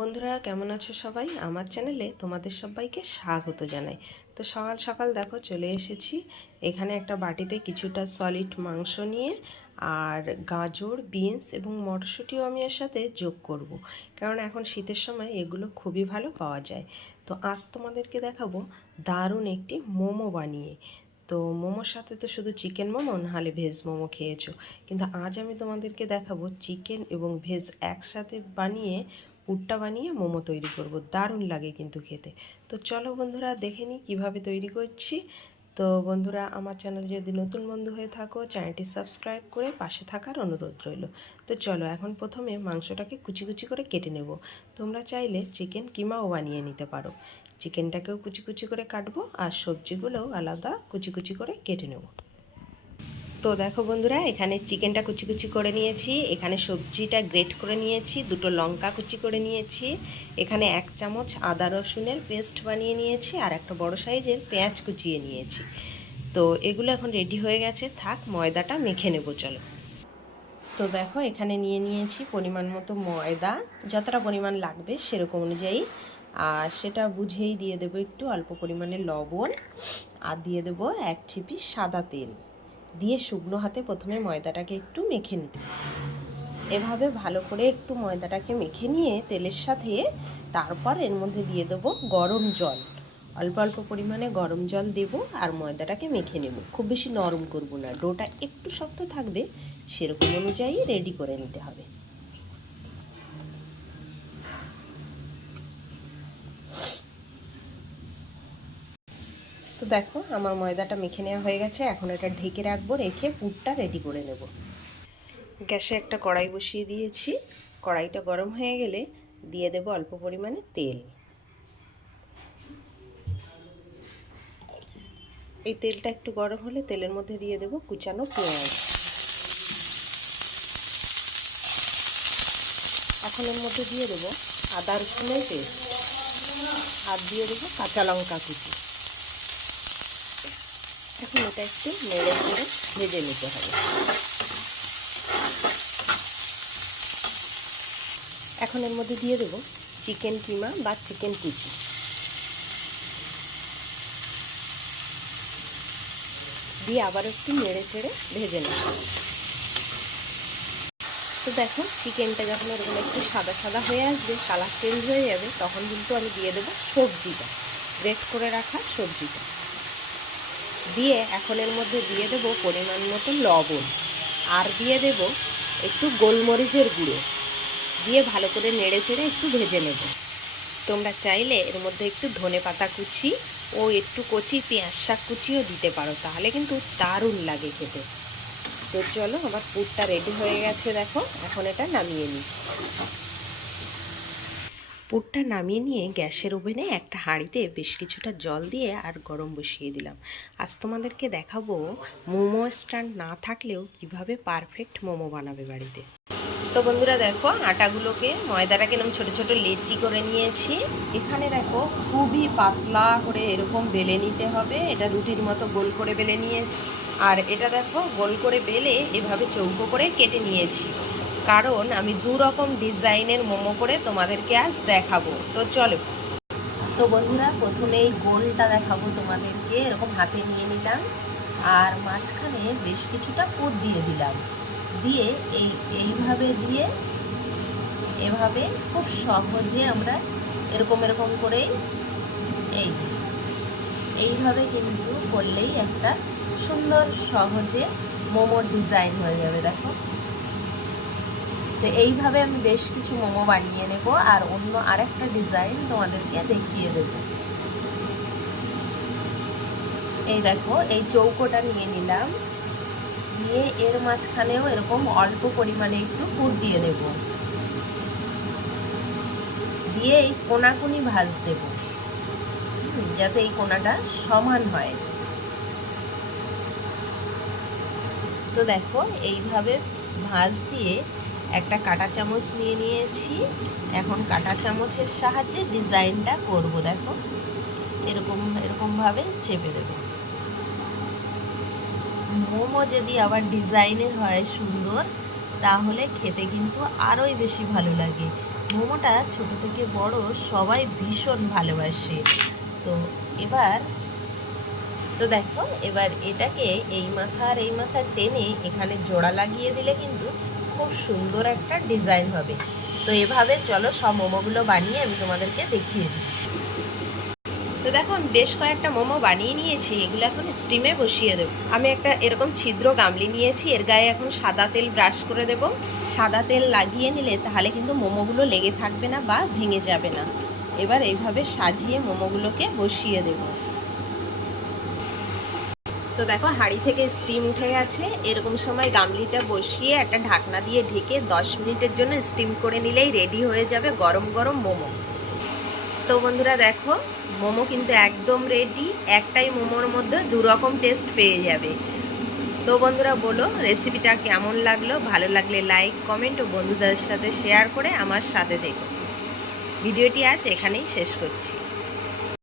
বন্ধুরা, কেমন আছো সবাই? আমার চ্যানেলে তোমাদের সবাইকে স্বাগত জানাই। তো সকাল সকাল দেখো, চলে এসেছি। এখানে একটা বাটিতে কিছুটা সলিড মাংস নিয়ে আর গাজর বিনস এবং মটরশুঁটিও আমি এর সাথে যোগ করব। কারণ এখন শীতের সময় এগুলো খুবই ভালো পাওয়া যায়। তো আজ তোমাদেরকে দেখাবো দারুণ একটি মোমো বানিয়ে। তো মোমোর সাথে তো শুধু চিকেন মোমো, নাহলে ভেজ মোমো খেয়েছো। কিন্তু আজ আমি তোমাদেরকে দেখাবো চিকেন এবং ভেজ একসাথে বানিয়ে পুরটা বানিয়ে মোমো তৈরি করব। দারুণ লাগে কিন্তু খেতে। তো চলো বন্ধুরা, দেখে নিই কীভাবে তৈরি করছি। তো বন্ধুরা, আমার চ্যানেল যদি নতুন বন্ধু হয়ে থাকো, চ্যানেলটি সাবস্ক্রাইব করে পাশে থাকার অনুরোধ রইল। তো চলো, এখন প্রথমে মাংসটাকে কুচি কুচি করে কেটে নেব। তোমরা চাইলে চিকেন কিমাও বানিয়ে নিতে পারো। চিকেনটাকেও কুচি কুচি করে কাটবো আর সবজিগুলোও আলাদা কুচি কুচি করে কেটে নেব। তো দেখো বন্ধুরা, এখানে চিকেনটা কুচি কুচি করে নিয়েছি, এখানে সবজিটা গ্রেট করে নিয়েছি, দুটো লঙ্কা কুচি করে নিয়েছি, এখানে এক চামচ আদা রসুনের পেস্ট বানিয়ে নিয়েছি আর একটা বড় সাইজের পেঁয়াজ কুচিয়ে নিয়েছি। তো এগুলো এখন রেডি হয়ে গেছে, থাক ময়দাটা মেখে নেব, চলো। তো দেখো, এখানে নিয়ে নিয়েছি পরিমাণ মতো ময়দা, যতটা পরিমাণ লাগবে সেরকম অনুযায়ী। আর সেটা বুঝেই দিয়ে দেবো একটু অল্প পরিমাণে লবণ, আর দিয়ে দেবো এক ছিপি সাদা তেল। দিয়ে শুকনো হাতে প্রথমে ময়দাটাকে একটু মেখে নিতে। এভাবে ভালো করে একটু ময়দাটাকে মেখে নিয়ে তেলের সাথে তারপর এর মধ্যে দিয়ে দেবো গরম জল। অল্প অল্প পরিমাণে গরম জল দেব আর ময়দাটাকে মেখে নেব। খুব বেশি নরম করব না। ডোটা একটু শক্ত থাকবে, সেরকম অনুযায়ী রেডি করে নিতে হবে। তো দেখো, আমার ময়দাটা মেখে নেওয়া হয়ে গেছে। এখন এটা ঢেকে রাখব, রেখে পুরটা রেডি করে নেব। গ্যাসে একটা কড়াই বসিয়ে দিয়েছি। কড়াইটা গরম হয়ে গেলে দিয়ে দেব অল্প পরিমাণে তেল। এই তেলটা একটু গরম হলে তেলের মধ্যে দিয়ে দেব কুচানো পেঁয়াজ। এখন এর মধ্যে দিয়ে দেবো আদা রসুনের পেস্ট। আর দিয়ে দেবো কাঁচা লঙ্কা কুচি। এখন এটা একটু নেড়ে করে ভেজে নিতে হবে। এখন এর মধ্যে দিয়ে দেবো চিকেন কিমা বা চিকেন কুচি। দিয়ে আবার একটু নেড়ে চেড়ে ভেজে নেব। তো দেখো, চিকেনটা যখন এরকম একটু সাদা সাদা হয়ে আসবে, কালার চেঞ্জ হয়ে যাবে, তখন কিন্তু আমি দিয়ে দেবো সবজিটা। গ্রেট করে রাখা সবজিটা। দিয়ে এখন এর মধ্যে দিয়ে দেব পরিমাণ মতো লবণ। আর দিয়ে দেব একটু গোলমরিচের গুঁড়ো। দিয়ে ভালো করে নেড়ে চেড়ে একটু ভেজে নেব। তোমরা চাইলে এর মধ্যে একটু ধনে পাতা কুচি ও একটু কচি পেঁয়াজ শাক কুচিও দিতে পারো, তাহলে কিন্তু দারুণ লাগে খেতে। তো চলো, আমার পুরটা রেডি হয়ে গেছে, দেখো। এখন এটা নামিয়ে নিই। পুরটা নামিয়ে নিয়ে গ্যাসের ওভেনে একটা হাঁড়িতে বেশ কিছুটা জল দিয়ে আর গরম বসিয়ে দিলাম। আজ তোমাদেরকে দেখাবো মোমো স্ট্যান্ড না থাকলেও কীভাবে পারফেক্ট মোমো বানাবে বাড়িতে। তো বন্ধুরা দেখো, আটাগুলোকে, ময়দাটাকে এরকম ছোটো ছোটো লেচি করে নিয়েছি। এখানে দেখো, খুবই পাতলা করে এরকম বেলে নিতে হবে। এটা রুটির মতো গোল করে বেলে নিয়েছি। আর এটা দেখো, গোল করে বেলে এভাবে চৌকো করে কেটে নিয়েছি। কারণ আমি দু রকম ডিজাইনের মোমো করে তোমাদেরকে আজ দেখাবো। তো চলো। তো বন্ধুরা, প্রথমে এই গোলটা দেখাবো তোমাদেরকে। এরকম হাতে নিয়ে নিলাম। আর মাঝখানে বেশ কিছুটা পুর দিয়ে দিলাম। দিয়ে এই, এইভাবে দিয়ে এভাবে খুব সহজে আমরা এরকম এরকম করেই এই, এইভাবে কিন্তু করলেই একটা সুন্দর, সহজে মোমোর ডিজাইন হয়ে যাবে, দেখো। তো এইভাবে আমি বেশ কিছু মোমো বানিয়ে নেব আর অন্য আরেকটা ডিজাইন তোমাদেরকে দেখিয়ে দেব। এই দেখো, এই চৌকোটা নিয়ে নিলাম। দিয়ে এর মাঝখানেও এরকম অল্প পরিমাণে একটু পুর দিয়ে দেব দিয়ে এই কোনাকুনি ভাজ দেব। যাতে এই কোনাটা সমান হয়। তো দেখো, এইভাবে ভাজ দিয়ে একটা কাটা চামচ নিয়ে নিয়েছি। এখন কাটা চামচের সাহায্যে ডিজাইনটা করব, দেখো। এরকম, এরকমভাবে চেপে দেব। মোমো যদি আবার ডিজাইনের হয় সুন্দর, তাহলে খেতে কিন্তু আরোই বেশি ভালো লাগে। মোমোটা ছোট থেকে বড় সবাই ভীষণ ভালোবাসে। তো এবার, তো দেখো, এবার এটাকে এই মাথা আর এই মাথা টেনে এখানে জোড়া লাগিয়ে দিলে কিন্তু খুব সুন্দর একটা ডিজাইন হবে। তো এভাবে চলো সব মোমোগুলো বানিয়ে আমি তোমাদেরকে দেখিয়ে দিই। তো দেখো আমি বেশ কয়েকটা মোমো বানিয়ে নিয়েছি এগুলো এখন স্টিমে বসিয়ে দেবো। আমি একটা এরকম ছিদ্র গামলি নিয়েছি এর গায়ে এখন সাদা তেল ব্রাশ করে দেব। সাদা তেল লাগিয়ে নিলে তাহলে কিন্তু মোমোগুলো লেগে থাকবে না বা ভেঙে যাবে না। এবার এইভাবে সাজিয়ে মোমোগুলোকে বসিয়ে দেব। তো দেখো, হাঁড়ি থেকে স্টিম উঠে গেছে। এরকম সময় গামলিটা বসিয়ে একটা ঢাকনা দিয়ে ঢেকে দশ মিনিটের জন্য স্টিম করে নিলেই রেডি হয়ে যাবে গরম গরম মোমো। তো বন্ধুরা দেখো, মোমো কিন্তু একদম রেডি একটাই মোমোর মধ্যে দু রকম টেস্ট পেয়ে যাবে। তো বন্ধুরা বলো রেসিপিটা কেমন লাগল? ভালো লাগলে লাইক কমেন্ট ও বন্ধুদের সাথে শেয়ার করে আমার সাথে দেখো। ভিডিওটি আজ এখানেই শেষ করছি।